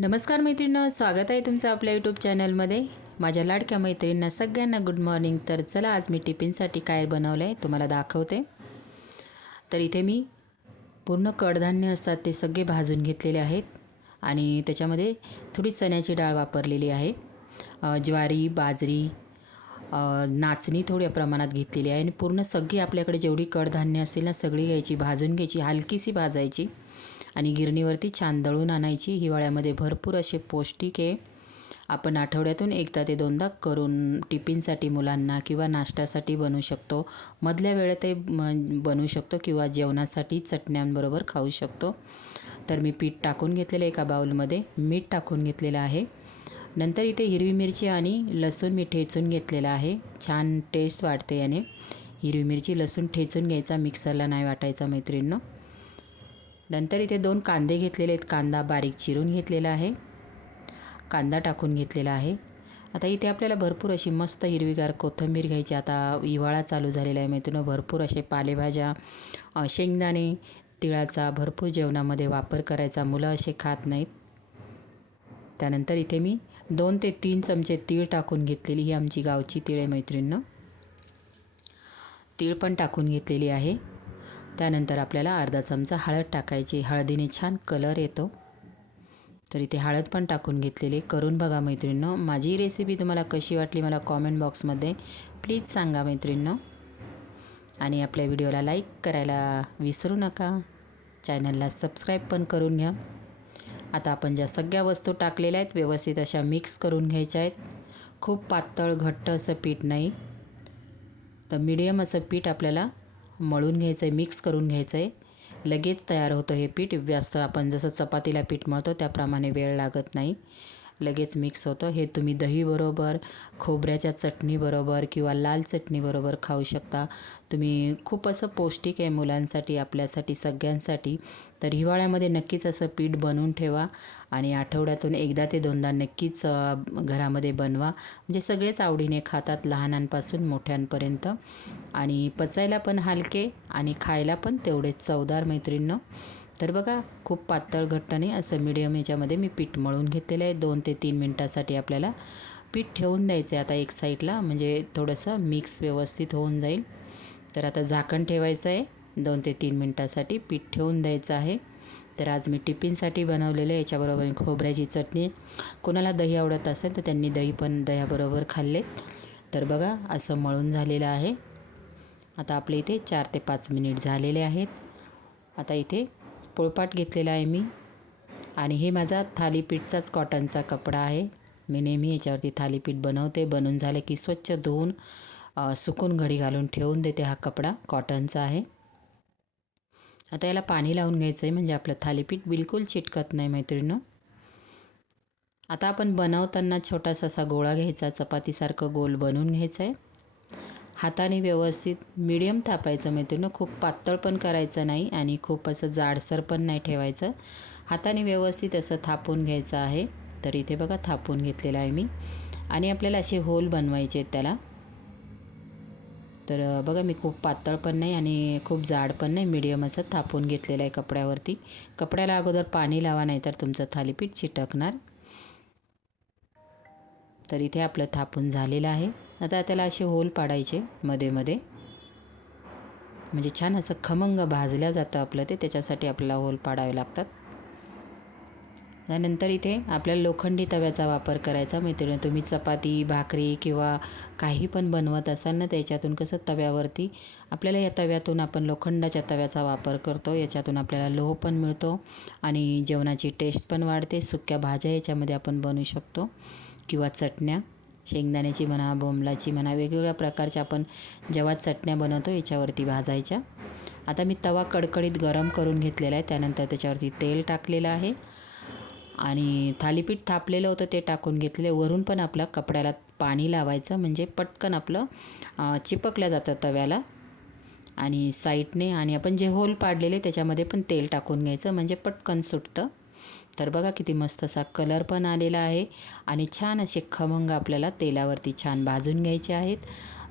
नमस्कार मैत्रिणींनो स्वागत आहे तुमचं आपल्या यूट्यूब चॅनलमध्ये माझ्या लाडक्या मैत्रिणींना सगळ्यांना गुड मॉर्निंग तर चला आज मी टिफिनसाठी काय बनवलं आहे तुम्हाला दाखवते. तर इथे मी पूर्ण कडधान्य असतात ते सगळे भाजून घेतलेले आहेत. आणि त्याच्यामध्ये थोडी चण्याची डाळ वापरलेली आहे. ज्वारी बाजरी नाचणी थोड्या प्रमाणात घेतलेली आहे. आणि पूर्ण सगळी आपल्याकडे जेवढी कडधान्य असेल ना सगळी घ्यायची भाजून घ्यायची हलकीशी भाजायची. आणि गिरणीवरती छान दळून आणायची. हिवाळ्यामध्ये भरपूर असे पौष्टिक आहे. आपण आठवड्यातून एकदा ते दोनदा करून टिफिनसाठी मुलांना किंवा नाश्त्यासाठी बनवू शकतो. मधल्या वेळेतही बनवू शकतो किंवा जेवणासाठी चटण्यांबरोबर खाऊ शकतो. तर मी पीठ टाकून घेतलेलं एका बाऊलमध्ये मीठ टाकून घेतलेलं आहे. नंतर इथे हिरवी मिरची आणि लसूण मी ठेचून घेतलेलं आहे. छान टेस्ट वाटते याने. हिरवी मिरची लसूण ठेचून घ्यायचा मिक्सरला नाही वाटायचा मैत्रिणीनं. नंतर इथे दोन कांदे घेतलेले आहेत. कांदा बारीक चिरून घेतलेला आहे. कांदा टाकून घेतलेला आहे. आता इथे आपल्याला भरपूर अशी मस्त हिरवीगार कोथिंबीर घ्यायची. आता हिवाळा चालू झालेला आहे. मैत्रिणी भरपूर असे पालेभाज्या शेंगदाणे तिळाचा भरपूर जेवणामध्ये वापर करायचा. मुलं असे खात नाहीत. त्यानंतर इथे मी दोन ते तीन चमचे तीळ टाकून घेतलेली ही आमची गावची तीळ आहे मैत्रिणींनो. तीळ पण टाकून घेतलेली आहे. त्यानंतर आपल्याला अर्धा चमचा हळद टाकायची. हळदीने छान कलर येतो. तर इथे हळद पण टाकून घेतलेली करून बघा मैत्रिणींनो. माझी रेसिपी तुम्हाला कशी वाटली मला कॉमेंट बॉक्समध्ये प्लीज सांगा मैत्रिणींनो. आणि आपल्या व्हिडिओला लाईक करायला विसरू नका. चॅनलला सबस्क्राईब पण करून घ्या. आता आपण ज्या सगळ्या वस्तू टाकलेल्या आहेत व्यवस्थित अशा मिक्स करून घ्यायच्या आहेत. खूप पातळ घट्ट असं पीठ नाही. तर मीडियम असं पीठ आपल्याला मळून घ्यायचं आहे मिक्स करून घ्यायचं आहे लगेच तयार होतं हे पीठ. जास्त आपण जसं चपातीला पीठ मळतो त्याप्रमाणे वेळ लागत नाही. लगेच मिक्स होतं. हे तुम्ही दहीबरोबर खोबऱ्याच्या चटणीबरोबर किंवा लाल चटणीबरोबर खाऊ शकता. तुम्ही खूप असं पौष्टिक आहे मुलांसाठी आपल्यासाठी सगळ्यांसाठी. तर हिवाळ्यामध्ये नक्कीच असं पीठ बनवून ठेवा आणि आठवड्यातून एकदा ते दोनदा नक्कीच घरामध्ये बनवा. म्हणजे सगळेच आवडीने खातात लहानांपासून मोठ्यांपर्यंत. आणि पचायला पण हलके आणि खायला पण तेवढेच चवदार मैत्रिणीनं. तर बघा खूप पातळ घट्ट नाही असं मिडियम याच्यामध्ये मी पीठ मळून घेतलेलं आहे. दोन ते तीन मिनटासाठी आपल्याला पीठ ठेवून द्यायचं आहे आता एक साईडला म्हणजे थोडंसं मिक्स व्यवस्थित होऊन जाईल. तर आता झाकण ठेवायचं आहे. दोन ते तीन मिनटासाठी पीठ ठेवून द्यायचं आहे. तर आज मी टिफिनसाठी बनवलेलं आहे. याच्याबरोबर खोबऱ्याची चटणी. कोणाला दही आवडत असेल तर त्यांनी दही पण दह्याबरोबर खाल्ले. तर बघा असं मळून झालेलं आहे. आता आपले इथे चार ते पाच मिनिट झालेले आहेत. आता इथे पोळपाट घेतलेला आहे मी. आणि हे माझा थालीपीठचाच कॉटनचा कपडा आहे. मी नेहमी याच्यावरती थालीपीठ बनवते. बनून झालं की स्वच्छ धुवून सुकून घडी घालून ठेवून देते हा कपडा. कॉटनचा आहे. आता याला पाणी लावून घ्यायचं आहे म्हणजे आपलं थालीपीठ बिलकुल चिटकत नाही मैत्रिणीनं. आता आपण बनवताना छोटासा असा गोळा घ्यायचा. चपातीसारखं गोल बनवून घ्यायचं आहे हाताने व्यवस्थित मिडियम थापायचं. मैत्रिणीनं खूप पातळ पण करायचं नाही आणि खूप असं जाडसर पण नाही ठेवायचं. हाताने व्यवस्थित असं थापून घ्यायचं आहे. तर इथे बघा थापून घेतलेलं आहे मी. आणि आपल्याला असे होल बनवायचे आहेत त्याला. तर बघा मी खूप पातळ पण नाही आणि खूप जाड पण नाही मिडियम असं थापून घेतलेलं आहे कपड्यावरती. कपड्याला अगोदर पाणी लावा नाही तर तुमचं थालीपीठ चिटकणार. तर इथे आपलं थापून झालेलं आहे. आता त्याला असे होल पाडायचे मध्ये मध्ये. म्हणजे छान असं खमंग भाजल्या जातं आपलं ते त्याच्यासाठी आपल्याला होल पाडावे लागतात. त्यानंतर इथे आपल्याला लोखंडी तव्याचा वापर करायचा. मैत्रिणी तुम्ही चपाती भाकरी किंवा काही पण बनवत असाल ना त्याच्यातून कसं तव्यावरती आपल्याला या तव्यातून आपण लोखंडाच्या तव्याचा वापर करतो. याच्यातून आपल्याला लोह पण मिळतो आणि जेवणाची टेस्ट पण वाढते. सुक्या भाज्या याच्यामध्ये आपण बनवू शकतो किंवा चटण्या. शेंगदाण्याची म्हणा बोंबलाची म्हणा वेगवेगळ्या प्रकारच्या आपण जेव्हा चटण्या बनवतो याच्यावरती भाजायच्या. आता मी तवा कडकडीत गरम करून घेतलेला आहे. त्यानंतर त्याच्यावरती तेल टाकलेलं आहे. आणि थालीपीठ थापलेलं होतं ते टाकून घेतलेलं वरून पण आपलं कपड्याला पाणी लावायचं म्हणजे पटकन आपलं चिपकलं जातं तव्याला. आणि साईडने आणि आपण जे होल पाडलेले त्याच्यामध्ये पण तेल टाकून घ्यायचं म्हणजे पटकन सुटतं. तर बघा किती मस्त असा कलर पण आलेला आहे. आणि छान असे खमंग आपल्याला तेलावरती छान भाजून घ्यायचे आहेत.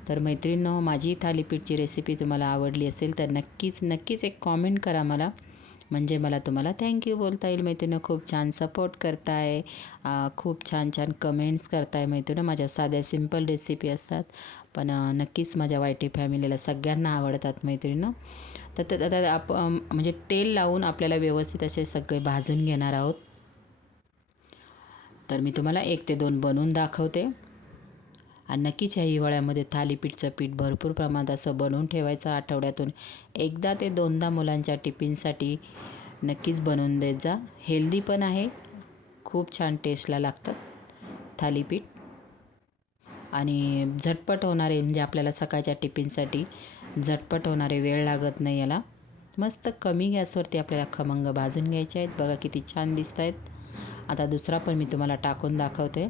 तर मैत्रिणींनो माझी थालीपीठची रेसिपी तुम्हाला आवडली असेल तर नक्कीच नक्कीच एक कॉमेंट करा मला. म्हणजे मला तुम्हाला थँक्यू बोलता येईल. मैत्रिणी खूप छान सपोर्ट करताय. खूप छान छान कमेंट्स करताय मैत्रिणं माझ्या साध्या सिंपल रेसिपी असतात. पण नक्कीच माझ्या वाय टी फॅमिलीला सगळ्यांना आवडतात मैत्रिणं तर आता आप म्हणजे तेल लावून आपल्याला व्यवस्थित असे सगळे भाजून घेणार आहोत. तर मी तुम्हाला एक ते दोन बनवून दाखवते. आणि नक्कीच या हिवाळ्यामध्ये थालीपीठचं पीठ भरपूर प्रमाणात असं बनवून ठेवायचं आठवड्यातून एकदा ते दोनदा मुलांच्या टिफिनसाठी नक्कीच बनवून देत जा. हेल्दी पण आहे. खूप छान टेस्टला लागतात थालीपीठ. आणि झटपट होणारे म्हणजे आपल्याला सकाळच्या टिफिनसाठी झटपट होणारे वेळ लागत नाही याला. मस्त कमी गॅसवरती आपल्याला खमंग भाजून घ्यायचे आहेत. बघा किती छान दिसत आहेत आता दुसरा पण मी तुम्हाला टाकून दाखवते.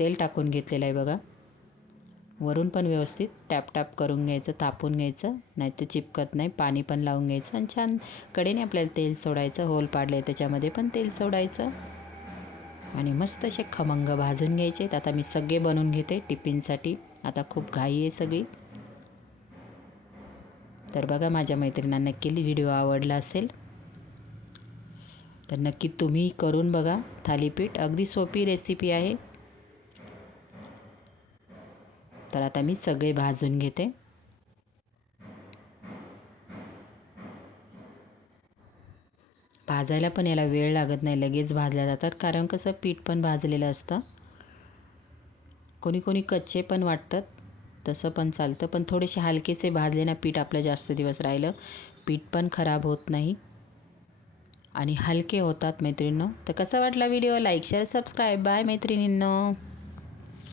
तेल टाकून घेतलेलं आहे बघा. वरून पण व्यवस्थित टॅप टॅप करून घ्यायचं तापून घ्यायचं नाही तर चिपकत नाही पाणी पण लावून घ्यायचं आणि छान कडेने आपल्याला तेल सोडायचं होल पाडलं आहे त्याच्यामध्ये पण तेल सोडायचं. आणि मस्त असे खमंग भाजून घ्यायचे आता मी सगळे बनवून घेते टिफिनसाठी. आता खूप घाई आहे सगळी. तर बघा माझ्या मैत्रिणींना नक्की व्हिडिओ आवडला असेल तर नक्की तुम्ही करून बघा. थालीपीठ अगदी सोपी रेसिपी आहे. तर आता मी सगळे भाजून घेते. भाजायला पण याला वेळ लागत नाही लगेच भाजल्या जातात. कारण कसं पीठ पण भाजलेलं असतं. कोणी कोणी कच्चे पण वाटतात तसं पण चालतं. पण थोडेसे हलकेसे भाजले ना पीठ आपलं जास्त दिवस राहिलं पीठ पण खराब होत नाही. आणि हलके होतात मैत्रिणींनो. तर कसा वाटला video? Like share subscribe bye मैत्रिणींनो.